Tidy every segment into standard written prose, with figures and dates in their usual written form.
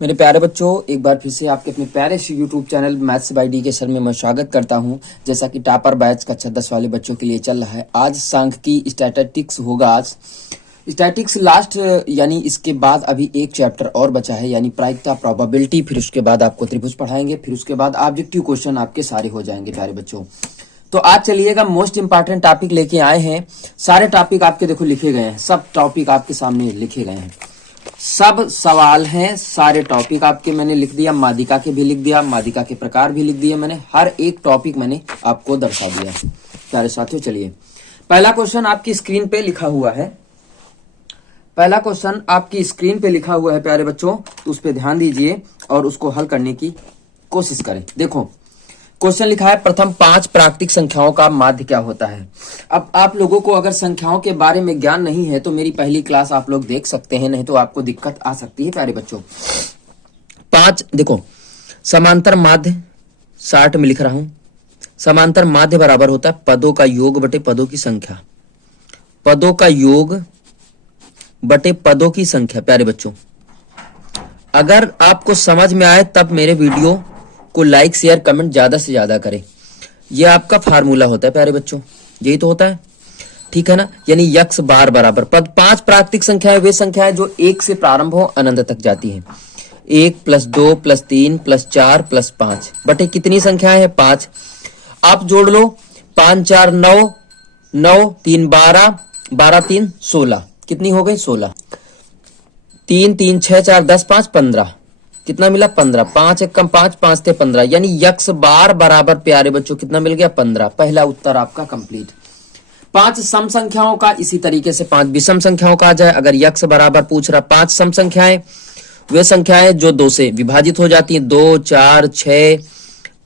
मेरे प्यारे बच्चों, एक बार फिर से आपके अपने प्यारे से YouTube channel maths by D के सर में मैं स्वागत करता हूं। जैसा कि टॉपर बैच कक्षा 10 वाले बच्चों के लिए चल रहा है, आज सांख्यिकी स्टैटिस्टिक्स होगा। आज स्टैटिक्स लास्ट, यानी इसके बाद अभी एक चैप्टर और बचा है, यानी प्रायिकता प्रोबेबिलिटी। फिर उसके बाद आपको त्रिभुज पढ़ाएंगे, फिर उसके बाद ऑब्जेक्टिव क्वेश्चन आपके सारे हो जाएंगे प्यारे बच्चों। तो आज चलिएगा, मोस्ट इंपॉर्टेंट टॉपिक लेके आए हैं। सारे टॉपिक आपके देखो लिखे गए हैं, सब टॉपिक आपके सामने लिखे गए हैं, सब सवाल हैं, सारे टॉपिक आपके मैंने लिख दिया, माध्यिका के भी लिख दिया, माध्यिका के प्रकार भी लिख दिए मैंने, हर एक टॉपिक मैंने आपको दर्शा दिया। प्यारे साथियों, चलिए पहला क्वेश्चन आपकी स्क्रीन पे लिखा हुआ है। पहला क्वेश्चन आपकी स्क्रीन पे लिखा हुआ है प्यारे बच्चों, तो उस पर ध्यान दीजिए और उसको हल करने की कोशिश करें। देखो क्वेश्चन लिखा है, प्रथम 5 प्राकृतिक संख्याओं का माध्य क्या होता है। अब आप लोगों को अगर संख्याओं के बारे में ज्ञान नहीं है तो मेरी पहली क्लास आप लोग देख सकते हैं, नहीं तो आपको दिक्कत आ सकती है प्यारे बच्चों। 5 देखो, समांतर माध्य 60 में लिख रहा हूं। समांतर माध्य बराबर होता है पदों का योग बटे पदों की संख्या। पदों का योग बटे पदों की संख्या। प्यारे बच्चों, अगर आपको समझ में आए तब मेरे वीडियो को लाइक शेयर कमेंट ज्यादा से ज्यादा करें। यह आपका फार्मूला होता है प्यारे बच्चों, यही तो होता है, ठीक है ना। यानी यक्स बार बराबर पद 5 प्राकृतिक संख्याएं वे संख्याएं जो 1 से प्रारंभ हो अनंत तक जाती हैं। 1 + 2 + 3 + 4 + 5 बटे कितनी संख्याएं हैं 5। आप जोड़ लो, 5 4 9, 9 3 12, 12 3 16, कितनी हो गई 16। 3 3 6 4 10 5 15, कितना मिला 15। 5 1 5 5 थे 15, यानी यक्स बार बराबर प्यारे बच्चों कितना मिल गया 15। पहला उत्तर आपका कंप्लीट। 5 सम संख्याओं का, इसी तरीके से 5 विषम संख्याओं का आ जाए। अगर यक्स बराबर पूछ रहा 5 सम संख्याएं वे संख्याएं जो 2 से विभाजित हो जाती हैं। 2 4 6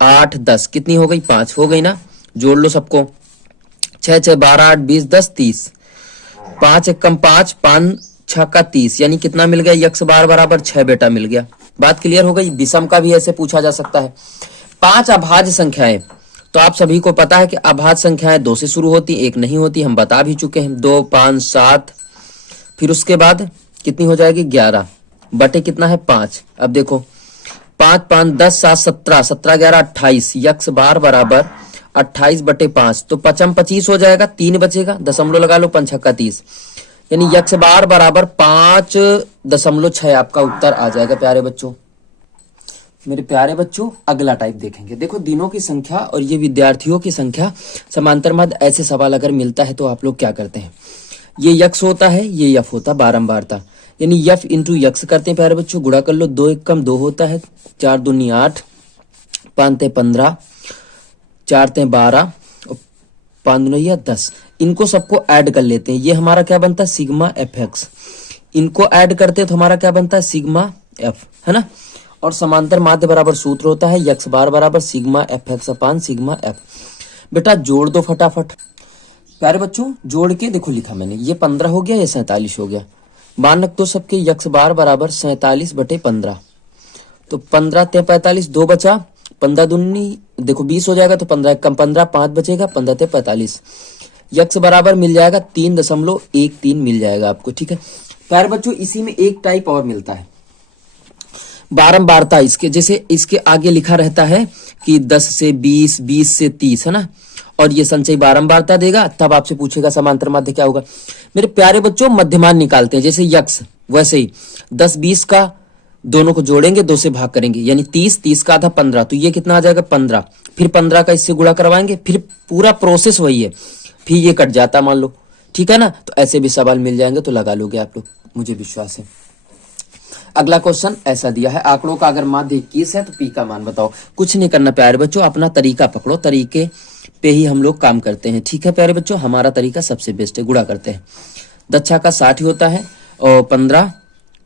8 10, कितनी हो गई 5 हो गई ना। जोड़ लो सबको, 6 6 12 8 20 10 30। 5 1 5 5 6 30, यानी कितना मिल गया यक्स बार बराबर 6 बेटा मिल गया। बात क्लियर हो गई। विषम का भी ऐसे पूछा जा सकता है। 5 अभाज्य संख्याएं, तो आप सभी को पता है कि अभाज्य संख्याएं 2 से शुरू होती, 1 नहीं होती, हम बता भी चुके हैं। 2 5 7, फिर उसके बाद कितनी हो जाएगी 11 बटे कितना है 5। अब देखो 5 5 10 7 17, 17 11 28, यक्स बार बराबर 28 बटे 5, तो 5 25 हो जाएगा, 3 बचेगा, दशमलव लगा लो, 5 6 30, यानी यक्स बार बराबर 5.6 आपका उत्तर आ जाएगा प्यारे बच्चों। मेरे प्यारे बच्चों, अगला टाइप देखेंगे। देखो दिनों की संख्या और ये विद्यार्थियों की संख्या समांतर मध्य, ऐसे सवाल अगर मिलता है तो आप लोग क्या करते हैं। ये यक्स होता है, ये यफ होता, बारंबारता, यानी यफ इंटू यक्स करते हैं प्यारे बच्चों। गुणा कर लो, 2 1 2 होता है, 4 दूनी 8, 5 ते 15, 4 ते 12, 5 दूनी 10। इनको सबको ऐड कर लेते हैं, ये हमारा क्या बनता है सिग्मा एफ एक्स। इनको ऐड करते हैं तो हमारा क्या बनता है सिग्मा एफ, है ना। और समांतर माध्य बराबर सूत्र होता है यक्स बार बराबर सिग्मा एफ एक्स अपान सिग्मा एफ। बेटा जोड़ दो फटाफट प्यारे बच्चों, जोड़ के देखो लिखा मैंने, ये 15 हो गया, ये 47 हो गया। मान रख दो सबके यक्स बार बराबर 47 बटे 15, तो 15 ते 45, 2 बचा, 15 दूनी देखो 20 हो जाएगा, तो 15 कम 15, 5 बचेगा, 15 ते 45, यक्स बराबर मिल जाएगा 3.13 मिल जाएगा आपको, ठीक है प्यारे बच्चों। इसी में एक टाइप और मिलता है बारंबारता। इसके जैसे इसके आगे लिखा रहता है कि 10 से 20, 20 से 30, है ना, और ये संचयी बारंबारता देगा, तब आपसे पूछेगा समांतर माध्य क्या होगा। मेरे प्यारे बच्चों, मध्यमान निकालते हैं, जैसे यक्स वैसे ही 10 20 का दोनों को जोड़ेंगे, 2 से भाग करेंगे, यानी 30, 30 का आधा 15, तो ये कितना आ जाएगा 15, फिर 15 का इससे गुणा करवाएंगे, फिर पूरा प्रोसेस वही है, फिर ये कट जाता मान लो, ठीक है ना। तो ऐसे भी सवाल मिल जाएंगे, तो लगा लोगे आप लोग, मुझे विश्वास है। अगला क्वेश्चन ऐसा दिया है, आंकड़ों का अगर माध्य 21 है तो पी का मान बताओ। कुछ नहीं करना प्यारे बच्चों, अपना तरीका पकड़ो, तरीके पे ही हम लोग काम करते हैं, ठीक है प्यारे बच्चों। हमारा तरीका सबसे बेस्ट है, गुणा करते हैं। दच्छा का 60 होता है और 15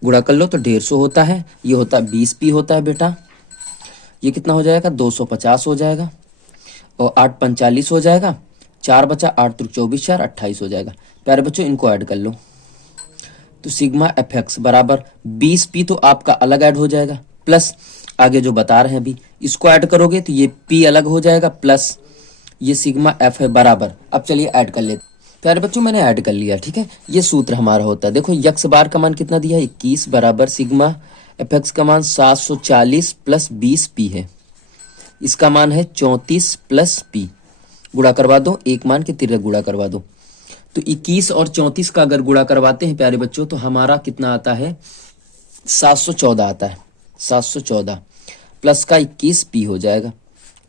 गुणा कर लो तो 150 होता है, ये होता है 20 पी होता है बेटा, ये कितना हो जाएगा 250 हो जाएगा, और 8 45 हो जाएगा, 4 बचा, 8 3 24, 4 28 हो जाएगा प्यारे बच्चों। इनको ऐड कर लो तो सिग्मा एफ एक्स बराबर 20 पी, तो आपका अलग ऐड हो जाएगा, प्लस आगे जो बता रहे हैं अभी इसको ऐड करोगे तो ये पी अलग हो जाएगा, प्लस ये सिग्मा एफ है बराबर। अब चलिए ऐड कर लेते प्यारे बच्चों, मैंने ऐड कर लिया, ठीक है। ये सूत्र हमारा होता है, देखो यक्स बार का मान कितना दिया है 21 बराबर सिग्मा एफ एक्स का मान 740 प्लस 20p है, इसका मान है 34 प्लस p। गुणा करवा दो, एक मान के तिरक गुणा करवा दो। तो 21 और 34 का अगर गुणा करवाते हैं प्यारे बच्चों तो हमारा कितना आता है, 714 आता है। 714 प्लस का 21p हो जाएगा,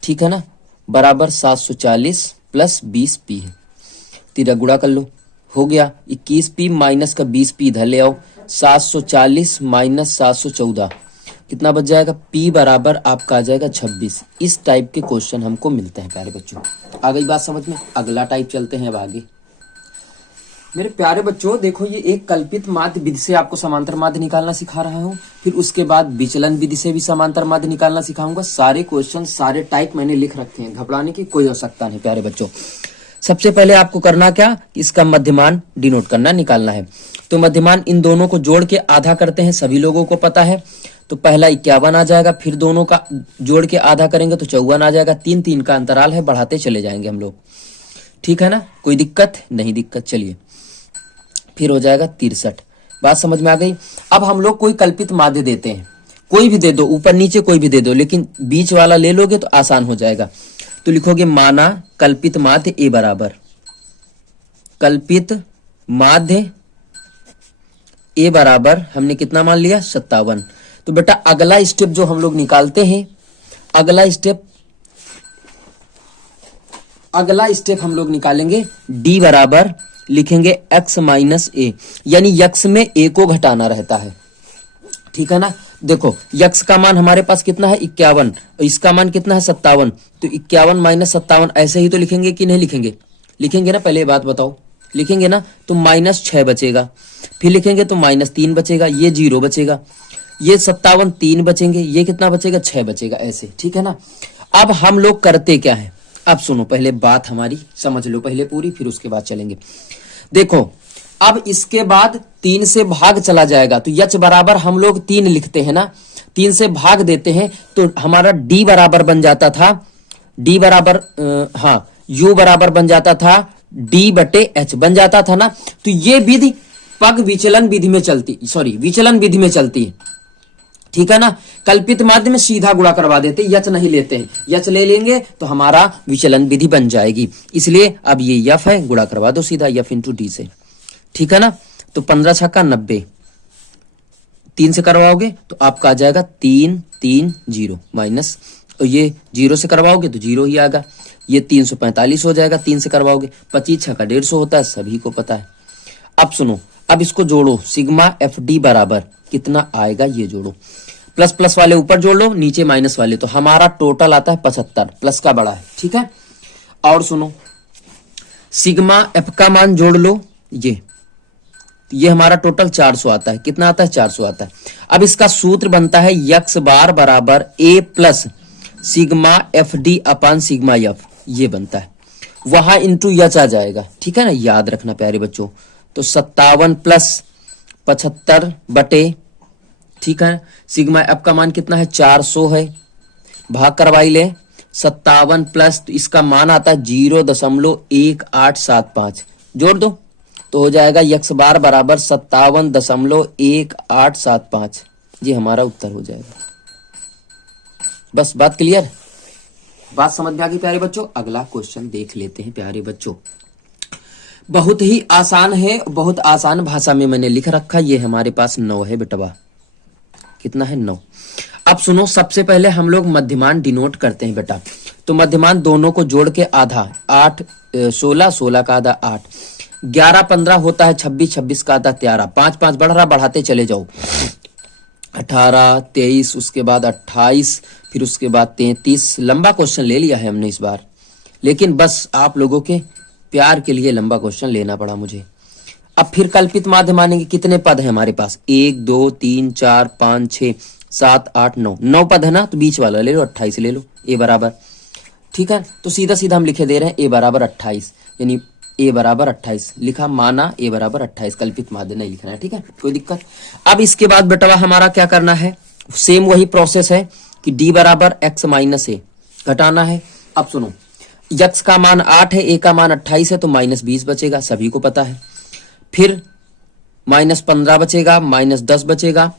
ठीक है ना, बराबर 740 प्लस 20p है। तिरक गुणा कर लो, हो गया 21p माइनस का 20p इधर ले आओ, 740 माइनस 714 कितना बच जाएगा, p बराबर आपका आ जाएगा 26। इस टाइप के क्वेश्चन हमको मिलते हैं प्यारे बच्चों। आ गई बात समझ में? अगला टाइप चलते हैं अब आगे। मेरे प्यारे बच्चों देखो, ये एक कल्पित माध्य विधि से आपको समांतर माध्य निकालना सिखा रहा हूँ, फिर उसके बाद विचलन विधि से भी समांतर माध्य निकालना सिखाऊंगा। सारे क्वेश्चन सारे टाइप मैंने लिख रखे हैं, घबराने की कोई आवश्यकता नहीं प्यारे बच्चों। सबसे पहले आपको करना क्या, इसका मध्यमान डिनोट करना, निकालना है। तो मध्यमान इन दोनों को जोड़ के आधा करते हैं, सभी लोगों को पता है। तो पहला 51 आ जाएगा, फिर दोनों का जोड़ के आधा करेंगे तो 54 आ जाएगा। 3-3 का अंतराल है, बढ़ाते चले जाएंगे हम लोग, ठीक है ना, कोई दिक्कत नहीं? दिक्कत, चलिए फिर हो जाएगा 63। बात समझ में आ गई? अब हम लोग कोई कल्पित माध्य देते हैं, कोई भी दे दो, ऊपर नीचे कोई भी दे दो, लेकिन बीच वाला ले लोगे तो आसान हो जाएगा। तो लिखोगे माना कल्पित माध्य ए बराबर, कल्पित माध्य ए बराबर हमने कितना मान लिया, 57। तो बेटा अगला स्टेप जो हम लोग निकालते हैं, अगला स्टेप हम लोग निकालेंगे d बराबर लिखेंगे x माइनस ए, यानी x में a को घटाना रहता है, ठीक है ना। देखो x का मान हमारे पास कितना है, 51, और इसका मान कितना है, 57। तो 51 माइनस 57 ऐसे ही तो लिखेंगे कि नहीं लिखेंगे? लिखेंगे ना, पहले ये बात बताओ, लिखेंगे ना। तो -6 बचेगा, फिर लिखेंगे तो -3 बचेगा, ये 0 बचेगा, ये 57 3 बचेंगे, ये कितना बचेगा, 6 बचेगा, ऐसे, ठीक है ना। अब हम लोग करते क्या है, अब सुनो, पहले बात हमारी समझ लो पहले पूरी, फिर उसके बाद चलेंगे। देखो अब इसके बाद 3 से भाग चला जाएगा, तो यच बराबर हम लोग 3 लिखते हैं ना, 3 से भाग देते हैं तो हमारा d बराबर बन जाता था, d बराबर u बराबर बन जाता था d बटे h बन जाता था ना। तो ये विधि पग विचलन विधि में चलती, विचलन विधि में चलती है, ठीक है ना। कल्पित माध्य में सीधा गुणा करवा देते, यच नहीं लेते हैं, यच ले लेंगे तो हमारा विचलन विधि बन जाएगी। इसलिए अब ये यफ है, गुणा करवा दो सीधा यफ इंटू डी से, ठीक है ना। तो 15 छक्का 90, 3 से करवाओगे तो आपका आ जाएगा 3 3 0 माइनस, और ये 0 से करवाओगे तो 0 ही आएगा। ये 345 हो जाएगा 3 से करवाओगे। 25 छक्का 150 होता है, सभी को पता है। अब सुनो, अब इसको जोड़ो, सिग्मा एफ डी बराबर कितना आएगा, ये जोड़ो, प्लस प्लस वाले ऊपर जोड़ लो, नीचे माइनस वाले, तो हमारा टोटल आता है 75, प्लस का बड़ा है, ठीक है। और सुनो, सिग्मा एफ का मान जोड़ लो, ये हमारा टोटल 400 आता है, कितना आता है, 400 आता है। अब इसका सूत्र बनता है यक्स बार बराबर A plus sigma F D upon sigma F, ये बनता है, वहां इंटू यच आ जाएगा, ठीक है ना, याद रखना प्यारे बच्चों। तो 57 प्लस 75 बटे, ठीक है, सिग्मा एफ का मान कितना है, 400 है, भाग करवाई ले, 57 प्लस, तो इसका मान आता है 0.1875, जोड़ दो तो हो जाएगा यक्स बार बराबर 57.1875, ये हमारा उत्तर हो जाएगा। बस बात क्लियर, बात समझ में आ गई प्यारे बच्चों। अगला क्वेश्चन देख लेते हैं प्यारे बच्चों, बहुत ही आसान है, बहुत आसान भाषा में मैंने लिख रखा, ये हमारे पास 9 है बेटवा, कितना है, 9। अब सुनो, सबसे पहले हम लोग मध्यमान डिनोट करते हैं बेटा। तो मध्यमान दोनों को जोड़ के आधा, 8 16, 16 का आधा 8, 11 15 होता है 26, 26 का आधा 13, 5 5 बढ़ रहा, बढ़ाते चले जाओ, 18 23, उसके बाद 28, फिर उसके बाद 33। लंबा क्वेश्चन ले लिया है हमने इस बार, लेकिन बस आप लोगों के प्यार के लिए लंबा क्वेश्चन लेना पड़ा मुझे। अब फिर कल्पित माध्य मानेंगे, कितने पद है हमारे पास, 1 2 3 4 5 6 7 8 9, 9 पद है ना, तो बीच वाला ले लो, 28 ले लो, ए बराबर, ठीक है। तो सीधा सीधा हम लिखे दे रहे हैं ए बराबर 28, यानी ए बराबर 28 लिखा, माना ए बराबर 28, कल्पित माध्य नहीं लिखना है, ठीक है, कोई दिक्कत। अब इसके बाद बेटवा हमारा क्या करना है, सेम वही प्रोसेस है कि डी बराबर एक्स माइनस ए घटाना है। अब सुनो, यक्स का मान 8 है, ए का मान 28 है, तो -20 बचेगा, सभी को पता है। फिर -15 बचेगा, -10 बचेगा,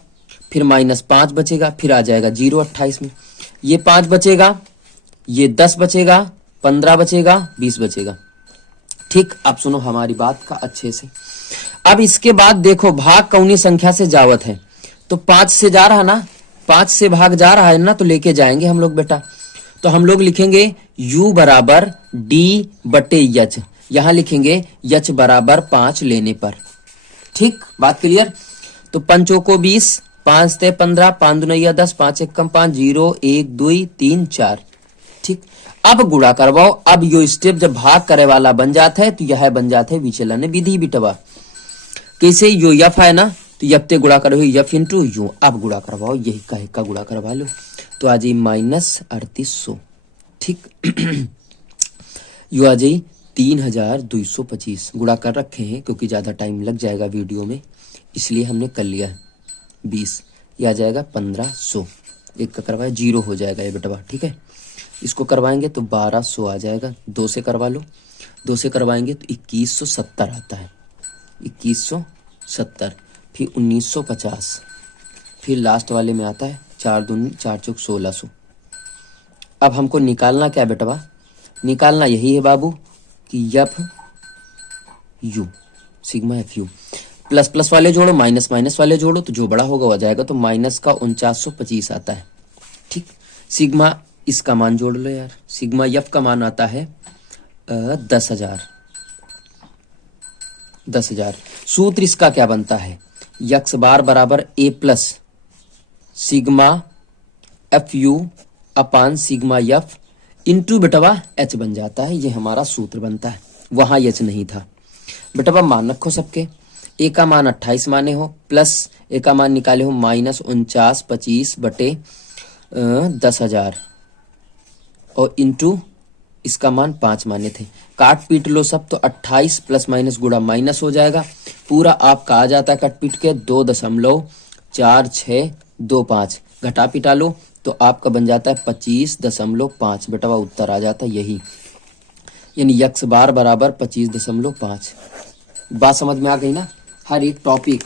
फिर -5 बचेगा, फिर आ जाएगा 0 28 में, ये 5 बचेगा, ये 10 बचेगा, 15 बचेगा, 20 बचेगा। ठीक, अब सुनो हमारी बात का अच्छे से। अब इसके बाद देखो भाग कौनी संख्या से जावत है, तो 5 से जा रहा ना, 5 से भाग जा रहा है ना, तो लेके जाएंगे हम लोग बेटा। तो हम लोग लिखेंगे u बराबर d बटे यच, यहां लिखेंगे यच बराबर 5 लेने पर। ठीक, बात क्लियर। तो पंचों को 20, 5 ते 15, 5 दूना 10, 5 एक कम 5, 0 1 2 3 4। ठीक, अब गुणा करवाओ। अब यो स्टेप जब भाग करे वाला बन जाता है तो यह बन जाता है विचलन विधि बिटवा। कैसे, यो यफ है ना, तो यफ ते गुणा करो यफ इंटू यू। अब गुणा करवाओ, यही का का गुणा करवा लो, तो आ जाई -3800। ठीक यो आ जाई 3225। गुणा कर रखे हैं क्योंकि ज्यादा टाइम लग जाएगा वीडियो में, इसलिए हमने कर लिया है 20। यह आ जाएगा 1500, एक का करवाया 0 हो जाएगा ये बेटवा। ठीक है, इसको करवाएंगे तो 1200 आ जाएगा, 2 से करवा लो, 2 से करवाएंगे तो 2170 आता है, 2170, फिर 1950, फिर लास्ट वाले में आता है 4 दूनी 4 चौक 1600। अब हमको निकालना क्या बेटवा, निकालना यही है बाबू कि F U sigma F you, plus plus वाले जोड़ो, माइनस माइनस वाले जोड़ो, तो जो बड़ा होगा वो जाएगा, तो माइनस का 4925 आता है। ठीक, सिग्मा इसका मान जोड़ लो यार, सिग्मा यफ का मान आता है 10,000। 10,000। सूत्र इसका क्या बनता है, यक्स बार बराबर A plus sigma F U upon sigma F into बेटवा एच बन जाता है। ये हमारा सूत्र बनता है, वहां एच नहीं था बेटवा। मान रखो सबके, ए का मान 28 माने हो, प्लस ए का मान निकाले हो -4925 बटे 10,000, और इंटू इसका मान 5 माने थे। काट पीट लो सब, तो 28 प्लस माइनस गुणा माइनस हो जाएगा, पूरा आपका आ जाता है कट पीट के 2.4625। घटा पिटा लो तो आपका बन जाता है 25.5 बेटवा, उत्तर आ जाता है यही, यानी यक्स बार बराबर 25.5। बात समझ में आ गई ना, हर एक टॉपिक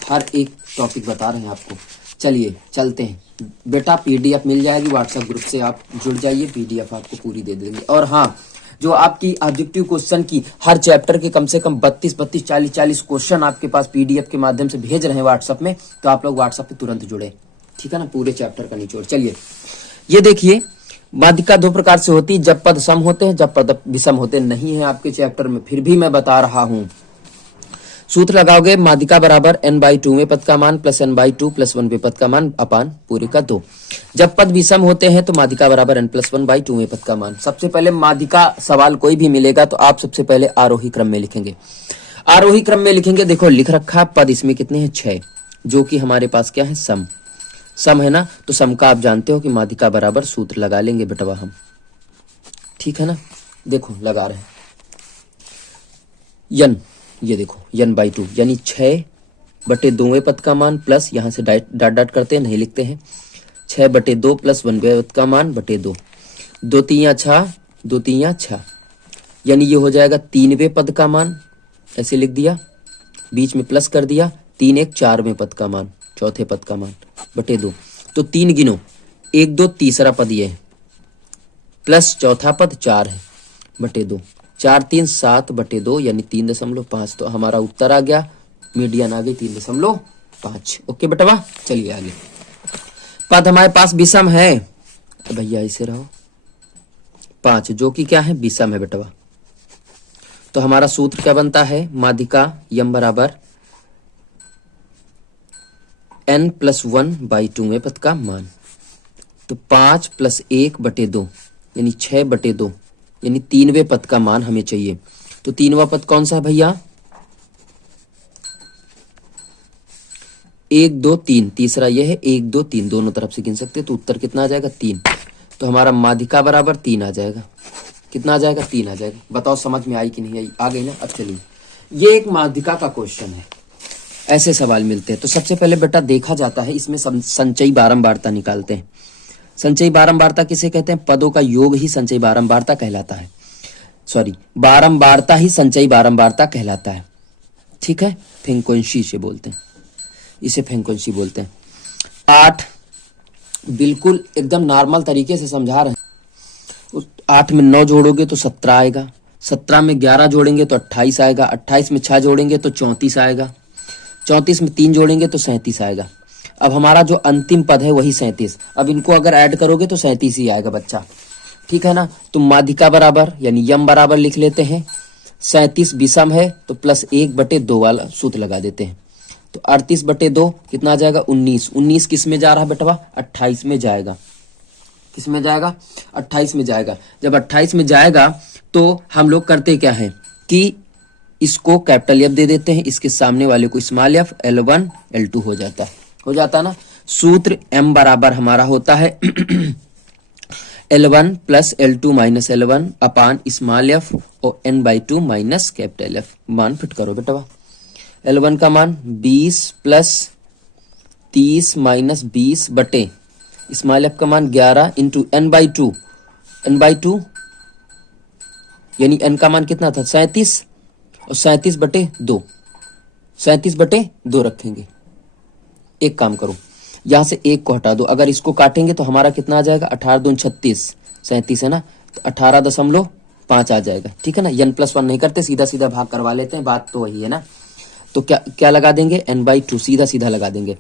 बता रहे हैं आपको। चलिए चलते हैं बेटा, पीडीएफ मिल जाएगी व्हाट्सएप ग्रुप से, आप जुड़ जाइए, पीडीएफ आपको पूरी दे देंगे। और हाँ, जो आपकी ऑब्जेक्टिव क्वेश्चन की हर चैप्टर के कम से कम 32 40 क्वेश्चन आपके पास पीडीएफ के माध्यम से भेज रहे हैं व्हाट्सएप में, तो आप लोग व्हाट्सएप पे तुरंत जुड़े, ठीक है ना, पूरे चैप्टर का निचोड़। चलिए ये देखिए, माध्यिका 2 प्रकार से होती है, जब पद सम होते हैं, जब पद विषम होते नहीं है आपके चैप्टर में, फिर भी मैं बता रहा हूं। सूत्र लगाओगे, माध्यिका बराबर n/2 में पद का मान प्लस n/2 प्लस 1 में पद का मान अपान पूरे का 2। जब पद विषम होते हैं तो माध्यिका बराबर n+1/2 में पद का मान। सबसे पहले माध्यिका सवाल कोई भी मिलेगा तो आप सबसे पहले आरोही क्रम में लिखेंगे। आरोही क्रम में लिखेंगे, देखो लिख रखा पद इसमें कितने हैं 6, जो कि हमारे पास क्या है सम है ना, तो सम का आप जानते हो कि माध्यिका बराबर सूत्र लगा लेंगे बेटवा हम, ठीक है ना। देखो लगा रहे हैं यन, ये देखो n/2 यानी 6/2 पद का मान प्लस, यहां से डाट डाट करते हैं, नहीं लिखते हैं, 6/2 प्लस 1 पद का मान बटे 2, 2 3 6, 2 3 6, यानी ये हो जाएगा 3वें पद का मान, ऐसे लिख दिया, बीच में प्लस कर दिया, 3 1 4वें पद का मान, चौथे पद का मान बटे 2। तो 3 गिनो, 1 2 तीसरा पद ये है, प्लस चौथा पद 4 है बटे 2, 4 3 7/2 यानी 3.5। तो हमारा उत्तर आ गया, मीडियन आ गई 3.5। ओके बेटवा, चलिए आगे। पद हमारे पास विषम है, तो भैया ऐसे रहो 5, जो कि क्या है विषम है बेटवा। तो हमारा सूत्र क्या बनता है, माध्यिका यम बराबर n+1/2 में पद का मान, तो 5 + 1/2 यानी 6/2 यानी 3वें पद का मान हमें चाहिए। तो 3वां पद कौन सा है भैया, 1 2 3, तीसरा यह है 1 2 3, दोनों तरफ से गिन सकते हैं, तो उत्तर कितना आ जाएगा 3। तो हमारा माध्यिका बराबर 3 आ जाएगा, कितना आ जाएगा 3 आ जाएगा। बताओ समझ में आई कि नहीं आई, आ गई ना। अब चलिए, ये एक माध्यिका का क्वेश्चन है, ऐसे सवाल मिलते हैं। तो सबसे पहले बेटा देखा जाता है, इसमें संचयी बारंबारता निकालते हैं। संचयी बारंबारता किसे कहते हैं, पदों का योग ही संचयी बारंबारता कहलाता है, सॉरी बारंबारता ही संचयी बारंबारता कहलाता है, ठीक है। फ्रीक्वेंसी से बोलते हैं इसे, फ्रीक्वेंसी बोलते हैं। 8 बिल्कुल एकदम नॉर्मल तरीके से समझा रहे हैं। 8 में 9 जोड़ोगे तो 17 आएगा, 17 में 11 जोड़ेंगे तो 28 आएगा, 28 में 6 जोड़ेंगे तो 34 आएगा, 34 में 3 जोड़ेंगे तो 37 आएगा। अब हमारा जो अंतिम पद है वही 37। अब इनको अगर ऐड करोगे तो 37 ही आएगा बच्चा, ठीक है ना। तो माध्यिका बराबर यानी यम बराबर लिख लेते हैं। 37 विषम है तो +1/2 वाला सूत्र लगा देते हैं। तो 38/2 कितना आ जाएगा 19। 19 किस में जा रहा है बेटवा 28 में जाएगा। किस में जाएगा 28 में जाएगा। जब 28 में जाएगा तो हम लोग करते क्या है कि इसको कैपिटल एफ दे देते हैं, इसके सामने वाले को स्मॉल एफ, L1 L2 हो जाता है ना। सूत्र m बराबर हमारा होता है L1 + L2 - L1 अपान स्मॉल एफ और n/2 माइनस कैपिटल एफ। मान फिट करो बेटा। L1 का मान 20 + 30 - 20 बटे स्मॉल एफ का मान 11 इंटू n/2 यानी n का मान कितना था 37 और 37/2 37/2 रखेंगे। एक काम करो यहां से 1 को हटा दो, अगर इसको काटेंगे तो हमारा कितना आ जाएगा 18 दूनी 36, 37 है ना, तो 18.5 आ जाएगा, ठीक है ना। n+1 नहीं करते, सीधा सीधा भाग करवा लेते हैं, बात तो वही है ना। तो क्या लगा देंगे n/2, सीधा लगा देंगे।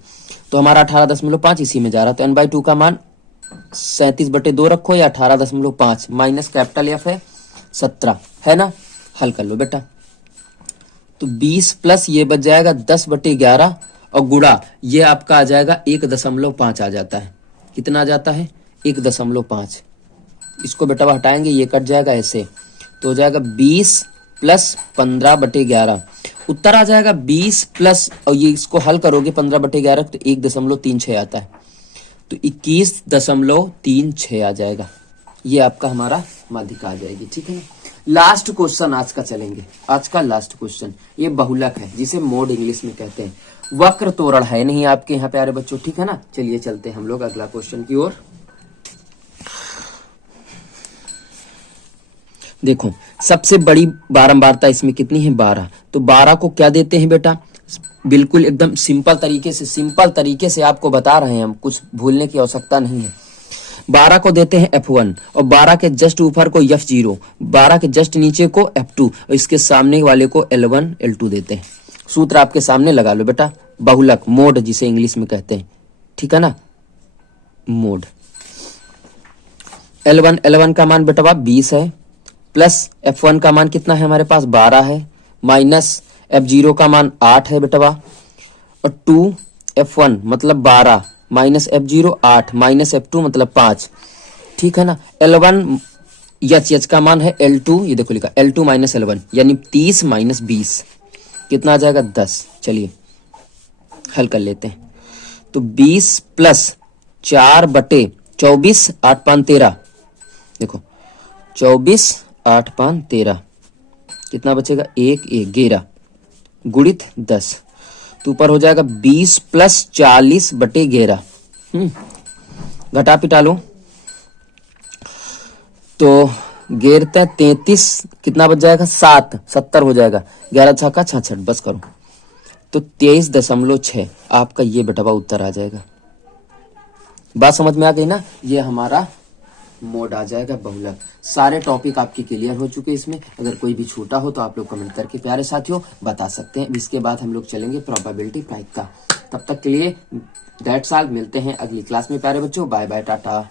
तो हमारा 18.5 इसी में जा रहा है, तो n/2 का मान 37/2 रखो या 18.5 माइनस कैपिटल एफ है 17 है ना। हल कर लो बेटा। तो 20 प्लस ये बच जाएगा 10/11 और गुणा ये आपका आ जाएगा 1.5 आ जाता है। कितना आ जाता है 1.5। इसको बेटा हटाएंगे, ये कट जाएगा ऐसे, तो हो जाएगा 20 + 15/11। उत्तर आ जाएगा 20 प्लस, और ये इसको हल करोगे 15/11 तो 1.36 आता है, तो 21.36 आ जाएगा। ये आपका हमारा माध्यिका आ जाएगी, ठीक है ना। लास्ट क्वेश्चन आज का चलेंगे। आज का लास्ट क्वेश्चन ये बहुलक है, जिसे मोड इंग्लिश में कहते हैं। वक्र तोरण है नहीं आपके यहाँ प्यारे बच्चों, ठीक है ना। चलिए चलते हैं हम लोग अगला क्वेश्चन की ओर। देखो सबसे बड़ी बारंबारता इसमें कितनी है 12। तो 12 को क्या देते हैं बेटा, बिल्कुल एकदम सिंपल तरीके से आपको बता रहे हैं हम, कुछ भूलने की आवश्यकता नहीं है। 12 को देते हैं F1 और 12 के जस्ट ऊपर को F0, 12 के जस्ट नीचे को F2 और इसके सामने वाले को L1 L2 देते हैं। सूत्र आपके सामने लगा लो बेटा, बहुलक मोड जिसे इंग्लिश में कहते हैं, ठीक है ना, मोड। L1 का मान बेटा 20 है, प्लस F1 का मान कितना है हमारे पास 12 है, माइनस F0 का मान 8 है बेटा, और 2F1 मतलब 12 माइनस F0 8 माइनस F2 मतलब 5, ठीक है ना। L1 एच का मान है L2, ये देखो लिखा L2 - L1 यानी 30 - 20 कितना आ जाएगा 10। चलिए हल कर लेते हैं। तो 20 + 4/24 8 5 13, देखो 24 8 5 13 कितना बचेगा 1 1 11 गुणित 10, तो ऊपर हो जाएगा 20 + 40/11। घटा पिटा लो तो 11 33 कितना बच जाएगा 7 70 हो जाएगा, 11 छक्का 66 बस करो, तो 23.6 आपका ये बेटा उत्तर आ जाएगा। बात समझ में आ गई ना। ये हमारा मोड आ जाएगा बहुलक। सारे टॉपिक आपके क्लियर हो चुके हैं इसमें। अगर कोई भी छूटा हो तो आप लोग कमेंट करके प्यारे साथियों बता सकते हैं। इसके बाद हम लोग चलेंगे प्रोबेबिलिटी प्राइक का। तब तक के लिए दैट्स ऑल, मिलते हैं अगली क्लास में प्यारे बच्चों। Bye bye, Tata.